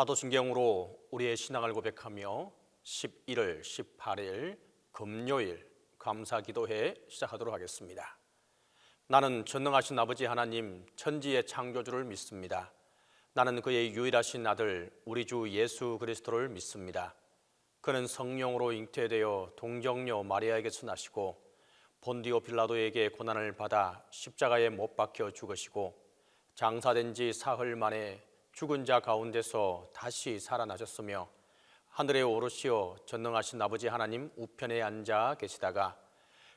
사도신경으로 우리의 신앙을 고백하며 11월 18일 금요일 감사기도회 시작하도록 하겠습니다. 나는 전능하신 아버지 하나님 천지의 창조주를 믿습니다. 나는 그의 유일하신 아들 우리 주 예수 그리스도를 믿습니다. 그는 성령으로 잉태되어 동정녀 마리아에게서 나시고 본디오 빌라도에게 고난을 받아 십자가에 못 박혀 죽으시고 장사된 지 사흘 만에 죽은 자 가운데서 다시 살아나셨으며 하늘에 오르시어 전능하신 아버지 하나님 우편에 앉아 계시다가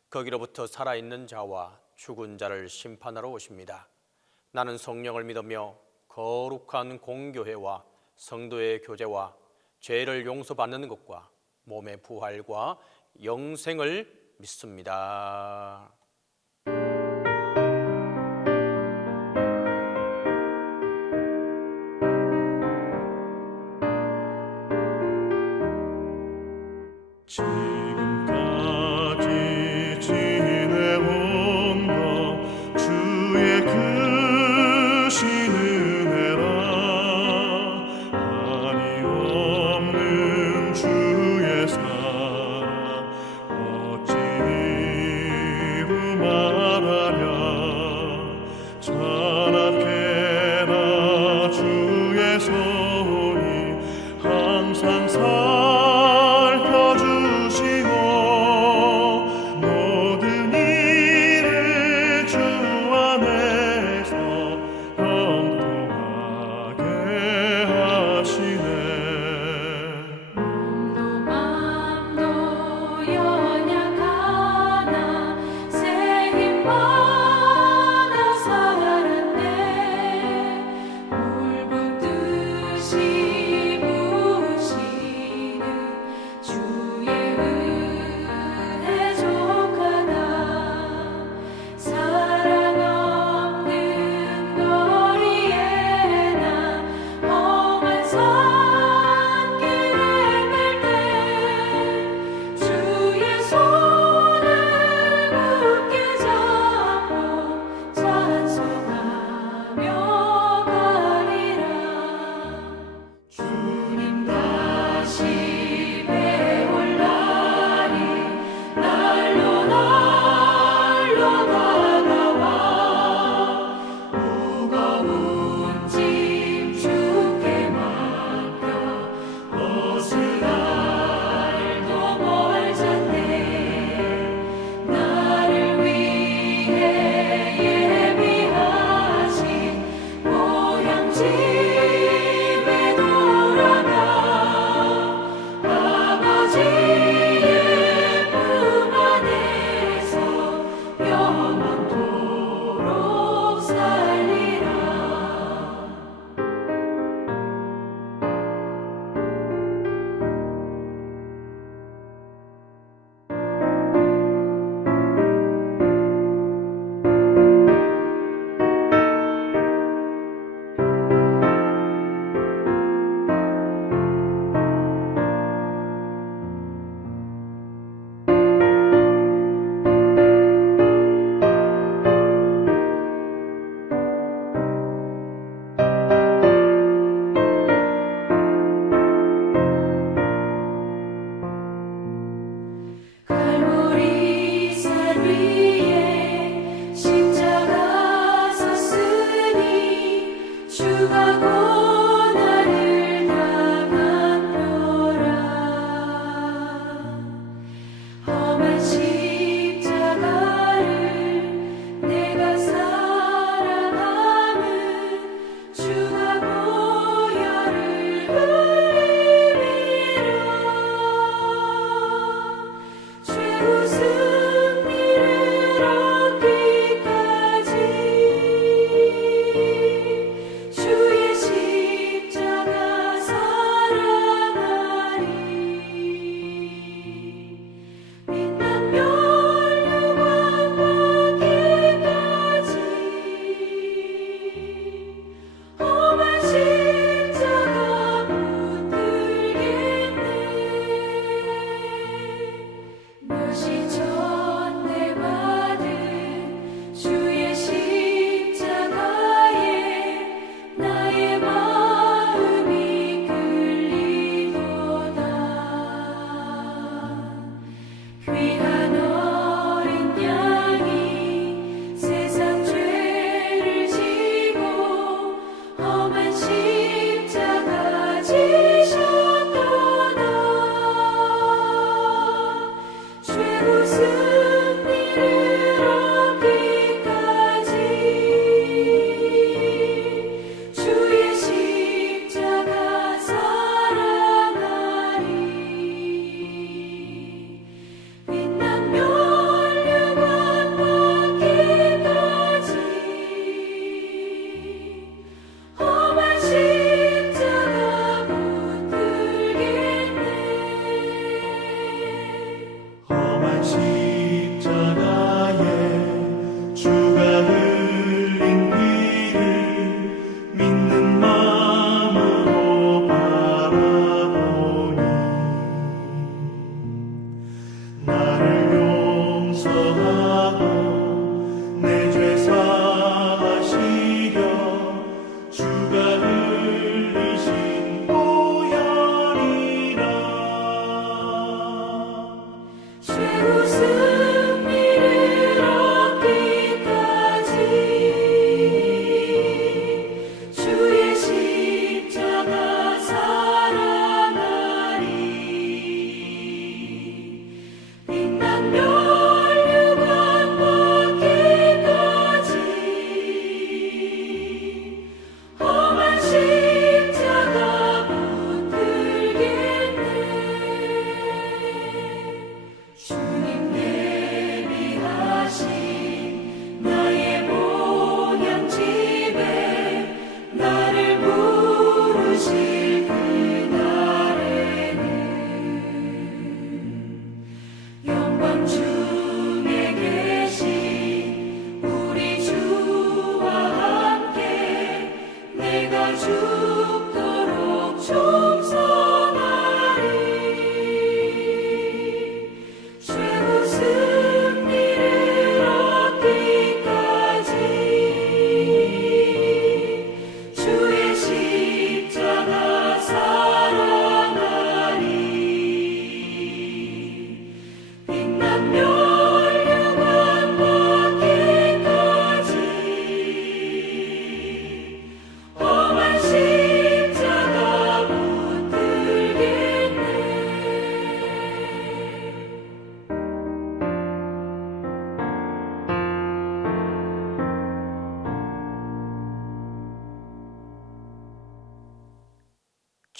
거기로부터 살아있는 자와 죽은 자를 심판하러 오십니다. 나는 성령을 믿으며 거룩한 공교회와 성도의 교제와 죄를 용서받는 것과 몸의 부활과 영생을 믿습니다. 지금까지 지내온 것 주의 크신 은혜라. 한이 없는 주의 사랑 어찌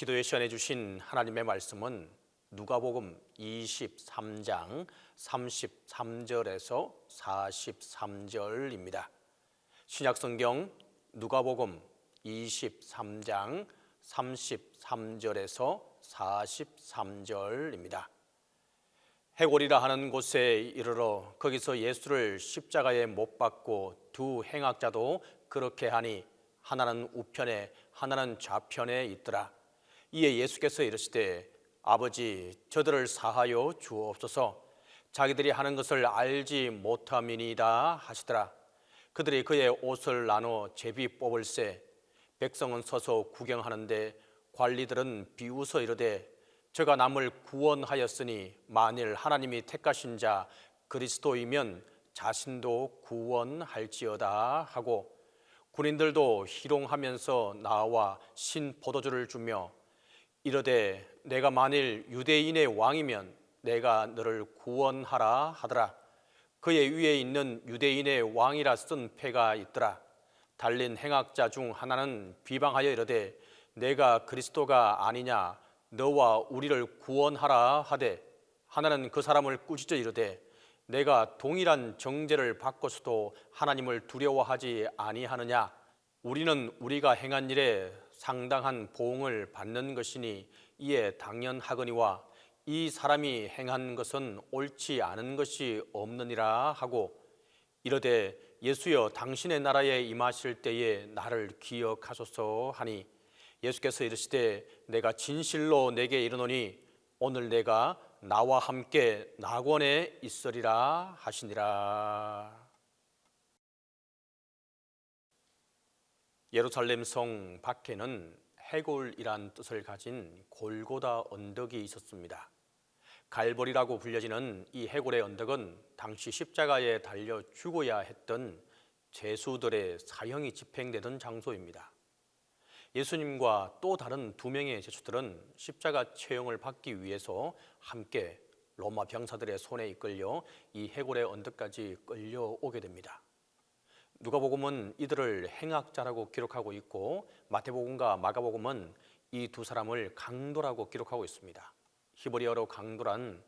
기도의 시간에 주신 하나님의 말씀은 누가복음 23장 33절에서 43절입니다. 신약성경 누가복음 23장 33절에서 43절입니다. 해골이라 하는 곳에 이르러 거기서 예수를 십자가에 못 박고 두 행악자도 그렇게 하니 하나는 우편에 하나는 좌편에 있더라. 이에 예수께서 이르시되 아버지 저들을 사하여 주옵소서 자기들이 하는 것을 알지 못함이니이다 하시더라. 그들이 그의 옷을 나눠 제비 뽑을새 백성은 서서 구경하는데 관리들은 비웃어 이르되 저가 남을 구원하였으니 만일 하나님이 택하신 자 그리스도이면 자신도 구원할지어다 하고 군인들도 희롱하면서 나와 신 포도주를 주며 이르되 내가 만일 유대인의 왕이면 내가 너를 구원하라 하더라. 그의 위에 있는 유대인의 왕이라 쓴 패가 있더라. 달린 행악자 중 하나는 비방하여 이르되 내가 그리스도가 아니냐 너와 우리를 구원하라 하되 하나는 그 사람을 꾸짖어 이르되 내가 동일한 정죄를 받고서도 하나님을 두려워하지 아니하느냐 우리는 우리가 행한 일에 상당한 보응을 받는 것이니 이에 당연하거니와 이 사람이 행한 것은 옳지 않은 것이 없느니라 하고 이르되 예수여 당신의 나라에 임하실 때에 나를 기억하소서 하니 예수께서 이르시되 내가 진실로 내게 이르노니 오늘 내가 나와 함께 낙원에 있으리라 하시니라. 예루살렘 성 밖에는 해골이란 뜻을 가진 골고다 언덕이 있었습니다. 갈보리라고 불려지는 이 해골의 언덕은 당시 십자가에 달려 죽어야 했던 죄수들의 사형이 집행되던 장소입니다. 예수님과 또 다른 두 명의 죄수들은 십자가 처형을 받기 위해서 함께 로마 병사들의 손에 이끌려 이 해골의 언덕까지 끌려오게 됩니다. 누가복음은 이들을 행악자라고 기록하고 있고 마태복음과 마가복음은 이 두 사람을 강도라고 기록하고 있습니다. 히브리어로 강도란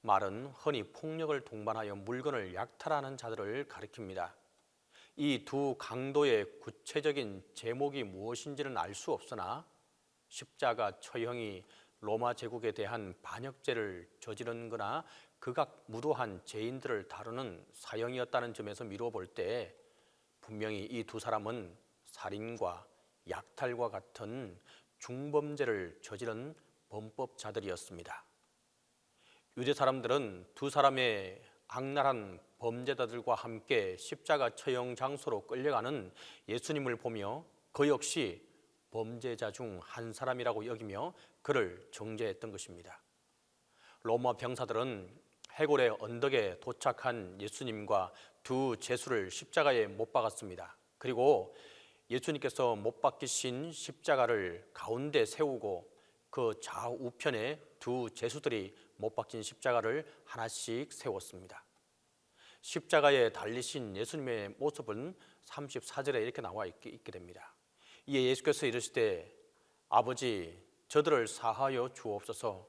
말은 흔히 폭력을 동반하여 물건을 약탈하는 자들을 가리킵니다. 이 두 강도의 구체적인 제목이 무엇인지는 알 수 없으나 십자가 처형이 로마 제국에 대한 반역죄를 저지른 거나 극악 무도한 죄인들을 다루는 사형이었다는 점에서 미루어 볼 때 분명히 이 두 사람은 살인과 약탈과 같은 중범죄를 저지른 범법자들이었습니다. 유대 사람들은 두 사람의 악랄한 범죄자들과 함께 십자가 처형 장소로 끌려가는 예수님을 보며 그 역시 범죄자 중 한 사람이라고 여기며 그를 정죄했던 것입니다. 로마 병사들은 해골의 언덕에 도착한 예수님과 두 죄수를 십자가에 못 박았습니다. 그리고 예수님께서 못 박히신 십자가를 가운데 세우고 그 좌우편에 두 죄수들이 못 박힌 십자가를 하나씩 세웠습니다. 십자가에 달리신 예수님의 모습은 34절에 이렇게 나와 있게 됩니다. 이에 예수께서 이르시되 아버지 저들을 사하여 주옵소서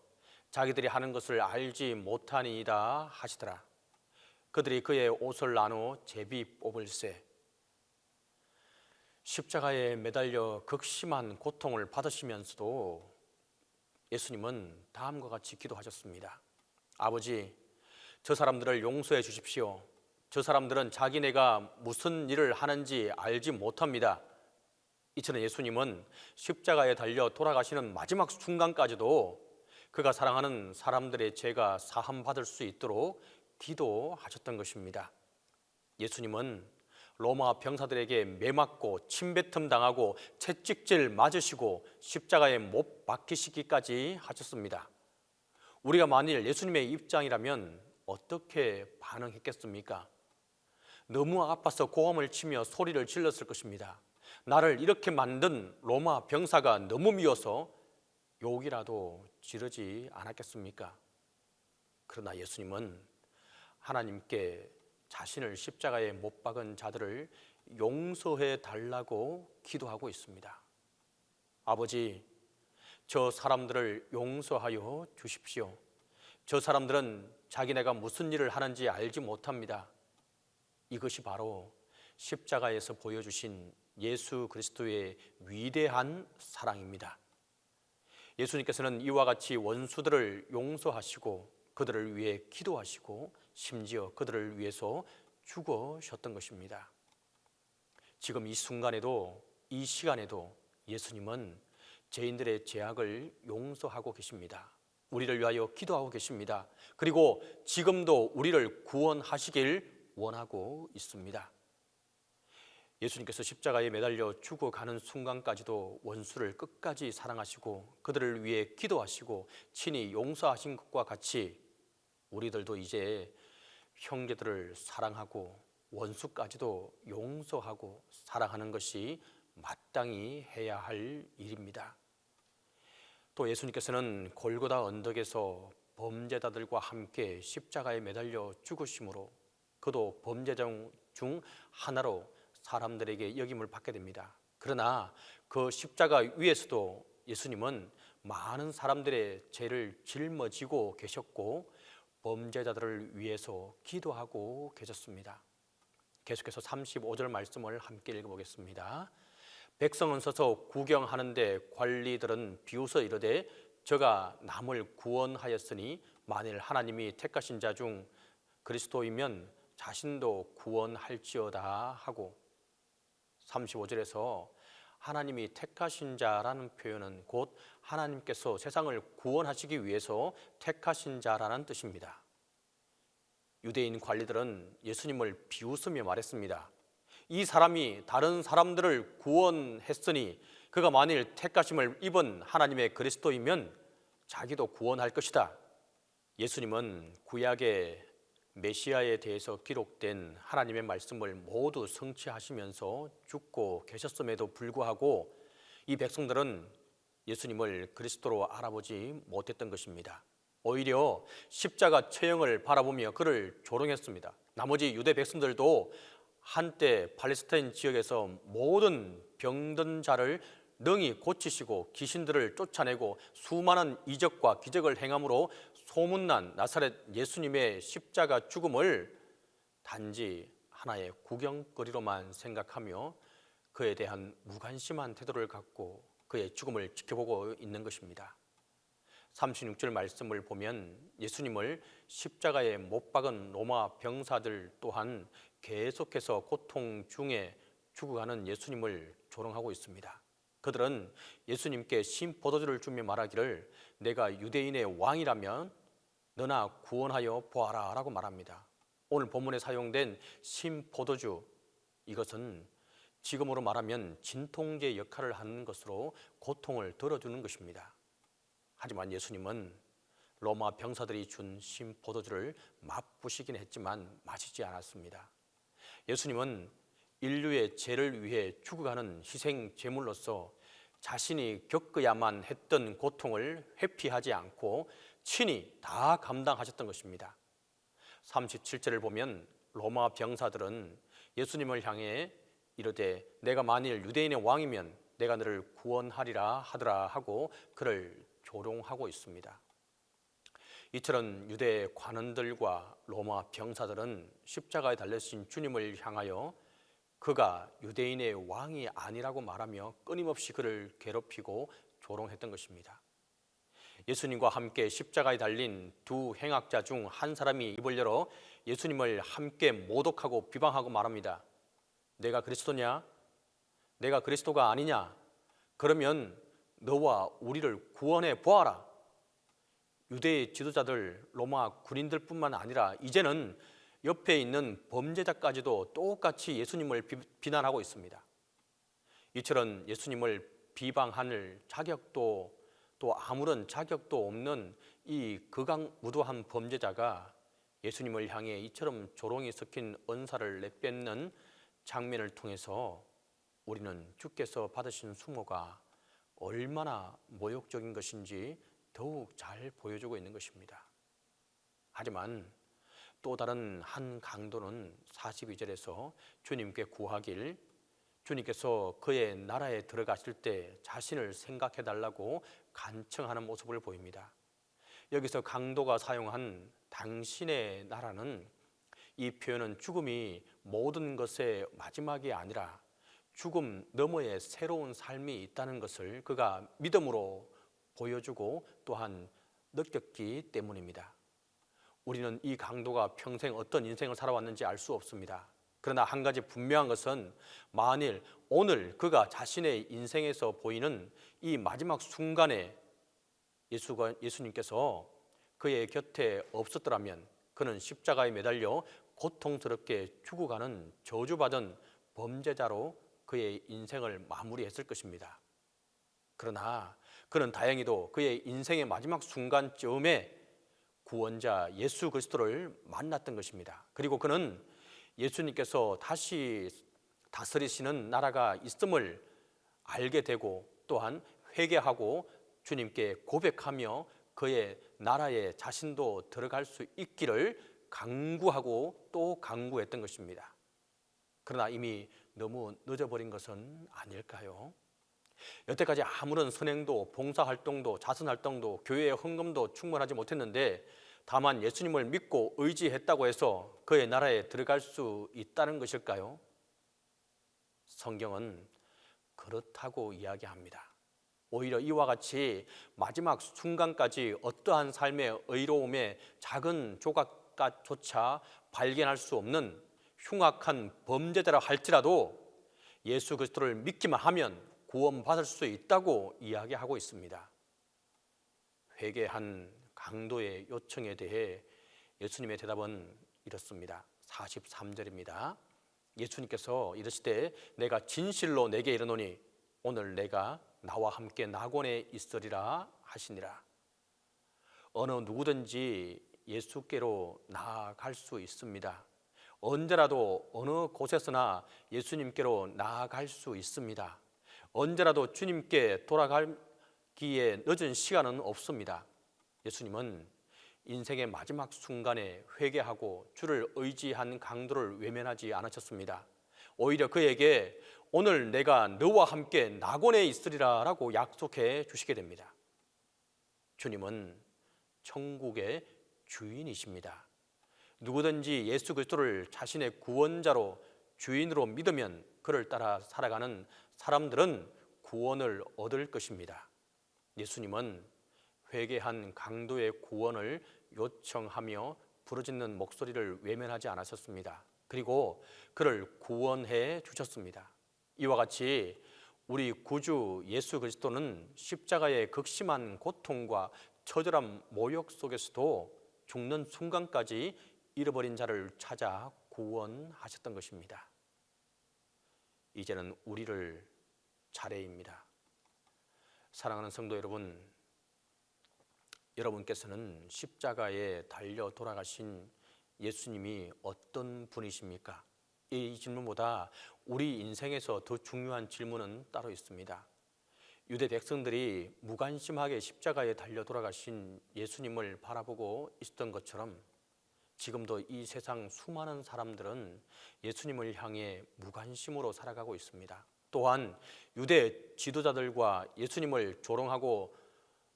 자기들이 하는 것을 알지 못하니이다 하시더라. 그들이 그의 옷을 나누어 제비 뽑을새 십자가에 매달려 극심한 고통을 받으시면서도 예수님은 다음과 같이 기도하셨습니다. 아버지 저 사람들을 용서해 주십시오. 저 사람들은 자기네가 무슨 일을 하는지 알지 못합니다. 이처럼 예수님은 십자가에 달려 돌아가시는 마지막 순간까지도 그가 사랑하는 사람들의 죄가 사함받을 수 있도록 기도하셨던 것입니다. 예수님은 로마 병사들에게 매맞고 침뱉음 당하고 채찍질 맞으시고 십자가에 못 박히시기까지 하셨습니다. 우리가 만일 예수님의 입장이라면 어떻게 반응했겠습니까? 너무 아파서 고함을 치며 소리를 질렀을 것입니다. 나를 이렇게 만든 로마 병사가 너무 미워서 욕이라도 지르지 않았겠습니까? 그러나 예수님은 하나님께 자신을 십자가에 못 박은 자들을 용서해 달라고 기도하고 있습니다. 아버지, 저 사람들을 용서하여 주십시오. 저 사람들은 자기네가 무슨 일을 하는지 알지 못합니다. 이것이 바로 십자가에서 보여주신 예수 그리스도의 위대한 사랑입니다. 예수님께서는 이와 같이 원수들을 용서하시고 그들을 위해 기도하시고 심지어 그들을 위해서 죽으셨던 것입니다. 지금 이 순간에도, 이 시간에도 예수님은 죄인들의 죄악을 용서하고 계십니다. 우리를 위하여 기도하고 계십니다. 그리고 지금도 우리를 구원하시길 원하고 있습니다. 예수님께서 십자가에 매달려 죽어가는 순간까지도 원수를 끝까지 사랑하시고 그들을 위해 기도하시고 친히 용서하신 것과 같이 우리들도 이제 형제들을 사랑하고 원수까지도 용서하고 사랑하는 것이 마땅히 해야 할 일입니다. 또 예수님께서는 골고다 언덕에서 범죄자들과 함께 십자가에 매달려 죽으심으로 그도 범죄자 중 하나로 사람들에게 여김을 받게 됩니다. 그러나 그 십자가 위에서도 예수님은 많은 사람들의 죄를 짊어지고 계셨고 범죄자들을 위해서 기도하고 계셨습니다. 계속해서 35절 말씀을 함께 읽어보겠습니다. 백성은 서서 구경하는데 관리들은 비웃어 이르되 저가 남을 구원하였으니 만일 하나님이 택하신 자 중 그리스도이면 자신도 구원할지어다 하고, 35절에서 하나님이 택하신 자라는 표현은 곧 하나님께서 세상을 구원하시기 위해서 택하신 자라는 뜻입니다. 유대인 관리들은 예수님을 비웃으며 말했습니다. 이 사람이 다른 사람들을 구원했으니 그가 만일 택하심을 입은 하나님의 그리스도이면 자기도 구원할 것이다. 예수님은 구약의 메시아에 대해서 기록된 하나님의 말씀을 모두 성취하시면서 죽고 계셨음에도 불구하고 이 백성들은 예수님을 그리스도로 알아보지 못했던 것입니다. 오히려 십자가 처형을 바라보며 그를 조롱했습니다. 나머지 유대 백성들도 한때 팔레스타인 지역에서 모든 병든 자를 능히 고치시고 귀신들을 쫓아내고 수많은 이적과 기적을 행함으로 소문난 나사렛 예수님의 십자가 죽음을 단지 하나의 구경거리로만 생각하며 그에 대한 무관심한 태도를 갖고 그의 죽음을 지켜보고 있는 것입니다. 36절 말씀을 보면 예수님을 십자가에 못 박은 로마 병사들 또한 계속해서 고통 중에 죽어가는 예수님을 조롱하고 있습니다. 그들은 예수님께 신 포도주를 주며 말하기를 내가 유대인의 왕이라면 너나 구원하여 보아라 라고 말합니다. 오늘 본문에 사용된 신 포도주, 이것은 지금으로 말하면 진통제 역할을 하는 것으로 고통을 덜어주는 것입니다. 하지만 예수님은 로마 병사들이 준 신 포도주를 맛보시긴 했지만 마시지 않았습니다. 예수님은 인류의 죄를 위해 죽어가는 희생 제물로서 자신이 겪어야만 했던 고통을 회피하지 않고 친히 다 감당하셨던 것입니다. 37절을 보면 로마 병사들은 예수님을 향해 이르되 내가 만일 유대인의 왕이면 내가 너를 구원하리라 하더라 하고 그를 조롱하고 있습니다. 이처럼 유대 관원들과 로마 병사들은 십자가에 달려신 주님을 향하여 그가 유대인의 왕이 아니라고 말하며 끊임없이 그를 괴롭히고 조롱했던 것입니다. 예수님과 함께 십자가에 달린 두 행악자 중 한 사람이 입을 열어 예수님을 함께 모독하고 비방하고 말합니다. 내가 그리스도냐? 내가 그리스도가 아니냐? 그러면 너와 우리를 구원해 보아라. 유대의 지도자들, 로마 군인들뿐만 아니라 이제는 옆에 있는 범죄자까지도 똑같이 예수님을 비난하고 있습니다. 이처럼 예수님을 비방할 자격도 또 아무런 자격도 없는 이 극악무도한 범죄자가 예수님을 향해 이처럼 조롱이 섞인 언사를 내뱉는 장면을 통해서 우리는 주께서 받으신 수모가 얼마나 모욕적인 것인지 더욱 잘 보여주고 있는 것입니다. 하지만 또 다른 한 강도는 42절에서 주님께 구하길 주님께서 그의 나라에 들어가실 때 자신을 생각해 달라고 간청하는 모습을 보입니다. 여기서 강도가 사용한 당신의 나라는, 이 표현은 죽음이 모든 것의 마지막이 아니라 죽음 너머에 새로운 삶이 있다는 것을 그가 믿음으로 보여주고 또한 느꼈기 때문입니다. 우리는 이 강도가 평생 어떤 인생을 살아왔는지 알 수 없습니다. 그러나 한 가지 분명한 것은, 만일 오늘 그가 자신의 인생에서 보이는 이 마지막 순간에 예수님께서 그의 곁에 없었더라면 그는 십자가에 매달려 고통스럽게 죽어가는 저주받은 범죄자로 그의 인생을 마무리했을 것입니다. 그러나 그는 다행히도 그의 인생의 마지막 순간쯤에 구원자 예수 그리스도를 만났던 것입니다. 그리고 그는 예수님께서 다시 다스리시는 나라가 있음을 알게 되고 또한 회개하고 주님께 고백하며 그의 나라에 자신도 들어갈 수 있기를 강구하고 또 강구했던 것입니다. 그러나 이미 너무 늦어버린 것은 아닐까요? 여태까지 아무런 선행도 봉사활동도 자선활동도 교회의 헌금도 충분하지 못했는데 다만 예수님을 믿고 의지했다고 해서 그의 나라에 들어갈 수 있다는 것일까요? 성경은 그렇다고 이야기합니다. 오히려 이와 같이 마지막 순간까지 어떠한 삶의 의로움의 작은 조각조차 발견할 수 없는 흉악한 범죄자라 할지라도 예수 그리스도를 믿기만 하면 구원받을 수 있다고 이야기하고 있습니다. 회개한 강도의 요청에 대해 예수님의 대답은 이렇습니다. 43절입니다. 예수님께서 이르시되 내가 진실로 내게 이르노니 오늘 내가 나와 함께 낙원에 있으리라 하시니라. 어느 누구든지 예수께로 나아갈 수 있습니다. 언제라도 어느 곳에서나 예수님께로 나아갈 수 있습니다. 언제라도 주님께 돌아가기에 늦은 시간은 없습니다. 예수님은 인생의 마지막 순간에 회개하고 주를 의지한 강도를 외면하지 않으셨습니다. 오히려 그에게 오늘 내가 너와 함께 낙원에 있으리라 라고 약속해 주시게 됩니다. 주님은 천국의 주인이십니다. 누구든지 예수 그리스도를 자신의 구원자로 주인으로 믿으면 그를 따라 살아가는 사람들은 구원을 얻을 것입니다. 예수님은 회개한 강도의 구원을 요청하며 부르짖는 목소리를 외면하지 않으셨습니다. 그리고 그를 구원해 주셨습니다. 이와 같이 우리 구주 예수 그리스도는 십자가의 극심한 고통과 처절한 모욕 속에서도 죽는 순간까지 잃어버린 자를 찾아 구원하셨던 것입니다. 이제는 우리를 차례입니다. 사랑하는 성도 여러분, 여러분께서는 십자가에 달려 돌아가신 예수님이 어떤 분이십니까? 이 질문보다 우리 인생에서 더 중요한 질문은 따로 있습니다. 유대 백성들이 무관심하게 십자가에 달려 돌아가신 예수님을 바라보고 있었던 것처럼 지금도 이 세상 수많은 사람들은 예수님을 향해 무관심으로 살아가고 있습니다. 또한 유대 지도자들과 예수님을 조롱하고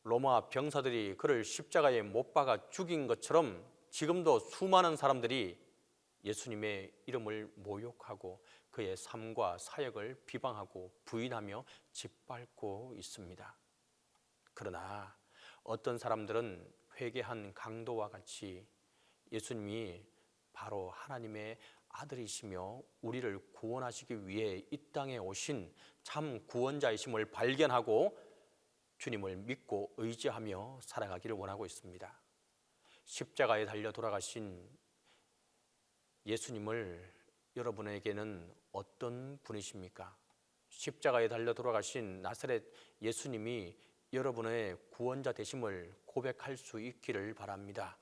로마 병사들이 그를 십자가에 못 박아 죽인 것처럼 지금도 수많은 사람들이 예수님의 이름을 모욕하고 그의 삶과 사역을 비방하고 부인하며 짓밟고 있습니다. 그러나 어떤 사람들은 회개한 강도와 같이 예수님이 바로 하나님의 아들이시며 우리를 구원하시기 위해 이 땅에 오신 참 구원자이심을 발견하고 주님을 믿고 의지하며 살아가기를 원하고 있습니다. 십자가에 달려 돌아가신 예수님을 여러분에게는 어떤 분이십니까? 십자가에 달려 돌아가신 나사렛 예수님이 여러분의 구원자 되심을 고백할 수 있기를 바랍니다.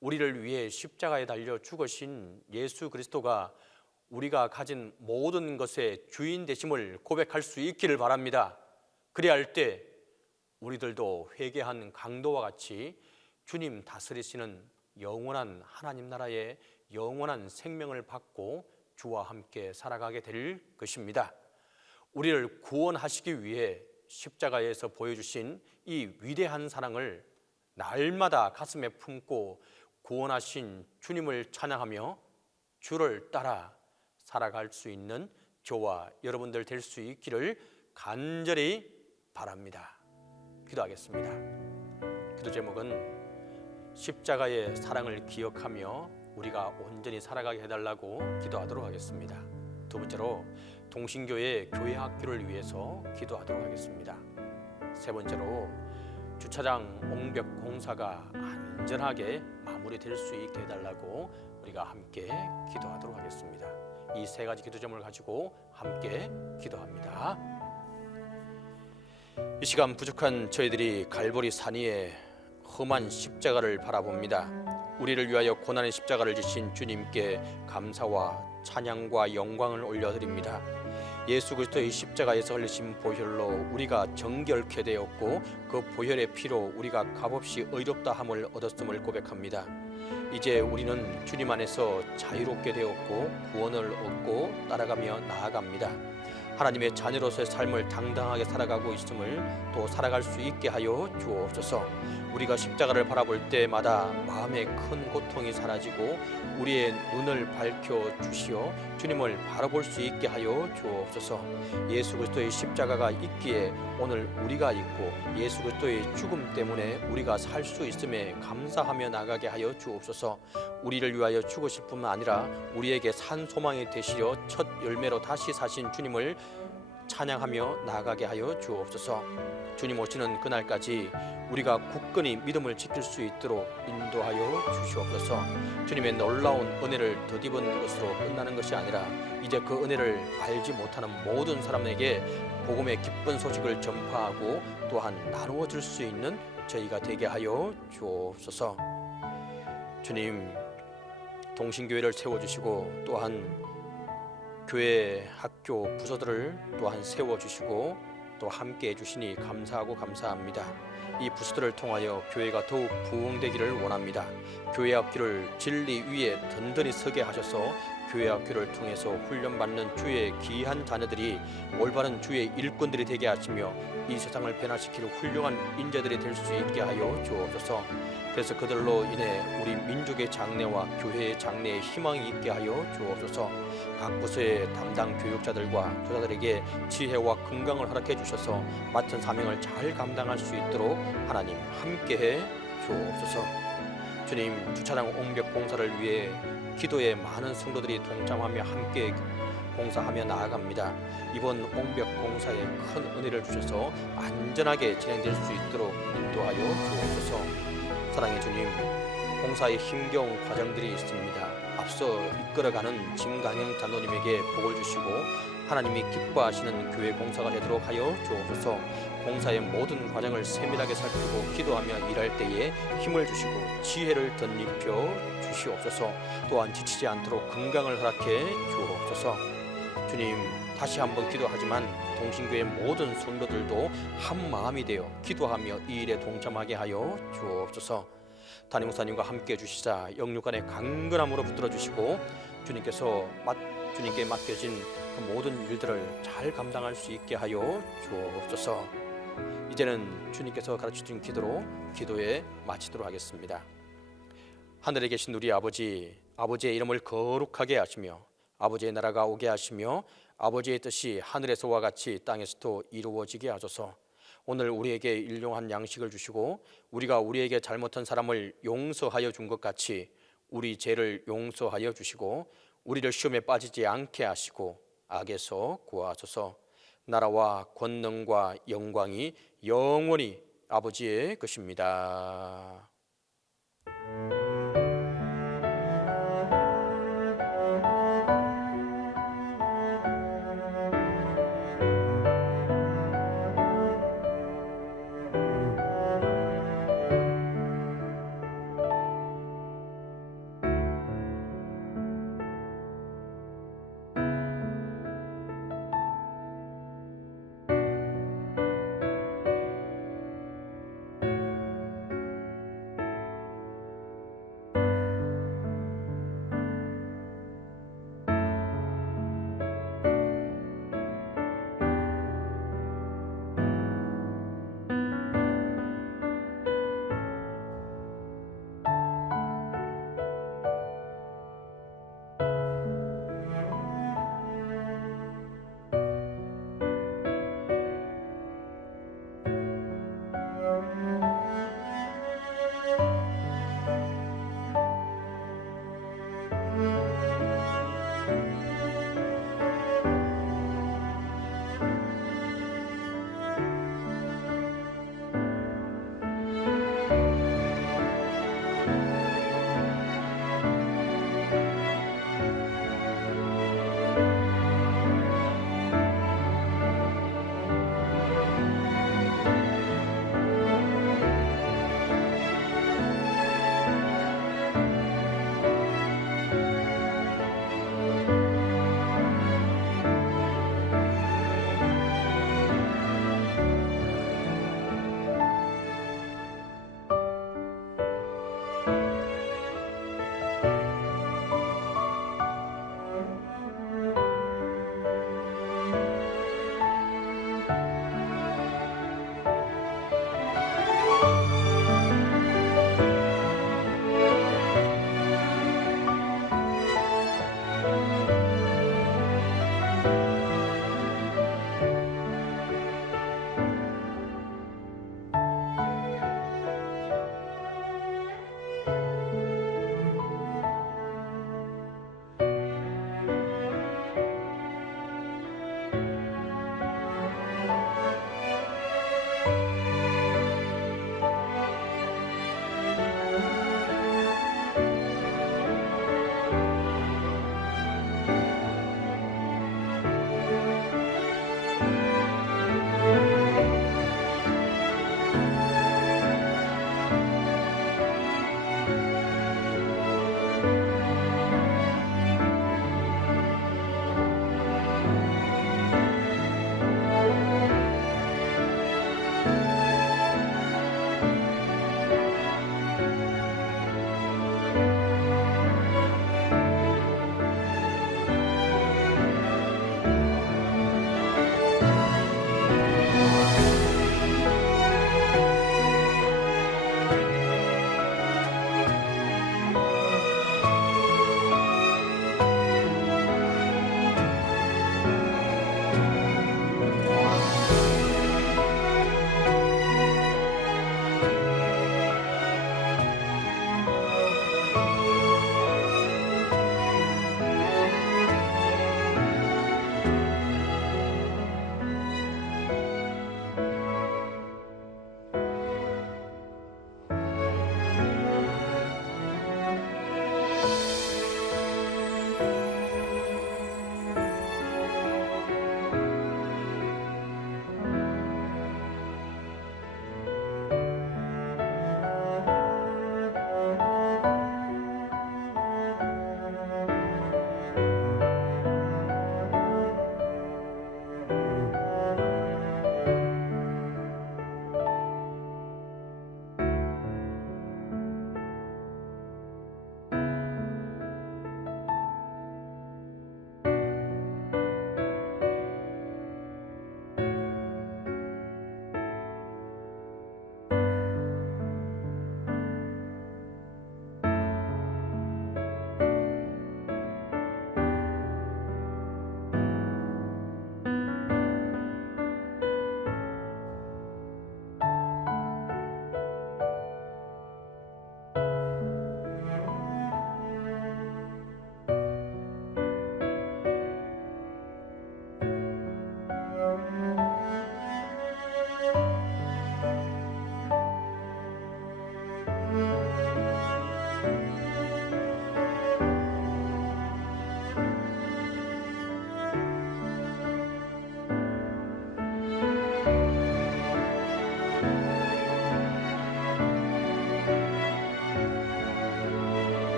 우리를 위해 십자가에 달려 죽으신 예수 그리스도가 우리가 가진 모든 것의 주인 되심을 고백할 수 있기를 바랍니다. 그래야 할 때 우리들도 회개한 강도와 같이 주님 다스리시는 영원한 하나님 나라의 영원한 생명을 받고 주와 함께 살아가게 될 것입니다. 우리를 구원하시기 위해 십자가에서 보여주신 이 위대한 사랑을 날마다 가슴에 품고 구원하신 주님을 찬양하며 주를 따라 살아갈 수 있는 저와 여러분들 될 수 있기를 간절히 바랍니다. 기도하겠습니다. 기도 제목은 십자가의 사랑을 기억하며 우리가 온전히 살아가게 해달라고 기도하도록 하겠습니다. 두 번째로 동신교회 교회 학교를 위해서 기도하도록 하겠습니다. 세 번째로 주차장 옹벽 공사가 안전하게 마무리될 수 있게 해달라고 우리가 함께 기도하도록 하겠습니다. 이 세 가지 기도 제목을 가지고 함께 기도합니다. 이 시간 부족한 저희들이 갈보리 산 위에 험한 십자가를 바라봅니다. 우리를 위하여 고난의 십자가를 지신 주님께 감사와 찬양과 영광을 올려드립니다. 예수 그리스도의 십자가에서 흘리신 보혈로 우리가 정결케 되었고 그 보혈의 피로 우리가 값없이 의롭다 함을 얻었음을 고백합니다. 이제 우리는 주님 안에서 자유롭게 되었고 구원을 얻고 따라가며 나아갑니다. 하나님의 자녀로서의 삶을 당당하게 살아가고 있음을 또 살아갈 수 있게 하여 주옵소서. 우리가 십자가를 바라볼 때마다 마음의 큰 고통이 사라지고 우리의 눈을 밝혀 주시어 주님을 바라볼 수 있게 하여 주옵소서. 예수 그리스도의 십자가가 있기에 오늘 우리가 있고 예수 그리스도의 죽음 때문에 우리가 살 수 있음에 감사하며 나가게 하여 주옵소서. 우리를 위하여 죽으실 뿐만 아니라 우리에게 산 소망이 되시려 첫 열매로 다시 사신 주님을 찬양하며 나아가게 하여 주옵소서. 주님 오시는 그날까지 우리가 굳건히 믿음을 지킬 수 있도록 인도하여 주시옵소서. 주님의 놀라운 은혜를 덧입은 것으로 끝나는 것이 아니라 이제 그 은혜를 알지 못하는 모든 사람에게 복음의 기쁜 소식을 전파하고 또한 나누어 줄 수 있는 저희가 되게 하여 주옵소서. 주님, 동신교회를 세워주시고 또한 교회, 학교, 부서들을 또한 세워주시고 또 함께 해주시니 감사하고 감사합니다. 이 부서들을 통하여 교회가 더욱 부흥되기를 원합니다. 교회 학교를 진리 위에 든든히 서게 하셔서 교회 학교를 통해서 훈련받는 주의 귀한 자녀들이 올바른 주의 일꾼들이 되게 하시며 이 세상을 변화시킬 훌륭한 인재들이 될 수 있게 하여 주옵소서. 그래서 그들로 인해 우리 민족의 장래와 교회의 장래에 희망이 있게 하여 주옵소서. 각 부서의 담당 교육자들과 교사들에게 지혜와 건강을 허락해 주셔서 맡은 사명을 잘 감당할 수 있도록 하나님 함께해 주옵소서. 주님, 주차장 옹벽 공사를 위해 기도에 많은 성도들이 동참하며 함께 공사하며 나아갑니다. 이번 옹벽 공사에 큰 은혜를 주셔서 안전하게 진행될 수 있도록 인도하여 주옵소서. 사랑의 주님, 공사에 힘겨운 과정들이 있습니다. 앞서 이끌어가는 진강영 장로님에게 복을 주시고 하나님이 기뻐하시는 교회 공사가 되도록 하여 주옵소서. 공사의 모든 과정을 세밀하게 살피고 기도하며 일할 때에 힘을 주시고 지혜를 덧입혀 주시옵소서. 또한 지치지 않도록 건강을 허락해 주옵소서. 주님, 다시 한번 기도하지만 동신교회 모든 성도들도 한 마음이 되어 기도하며 이 일에 동참하게 하여 주옵소서. 담임 목사님과 함께 해주시자 영육간의 강건함으로 붙들어 주시고 주님께 맡겨진 그 모든 일들을 잘 감당할 수 있게 하여 주옵소서. 이제는 주님께서 가르쳐준 기도로 기도에 마치도록 하겠습니다. 하늘에 계신 우리 아버지, 아버지의 이름을 거룩하게 하시며 아버지의 나라가 오게 하시며 아버지의 뜻이 하늘에서와 같이 땅에서도 이루어지게 하소서. 오늘 우리에게 일용할 양식을 주시고 우리가 우리에게 잘못한 사람을 용서하여 준 것 같이 우리 죄를 용서하여 주시고 우리를 시험에 빠지지 않게 하시고 악에서 구하소서. 나라와 권능과 영광이 영원히 아버지의 것입니다.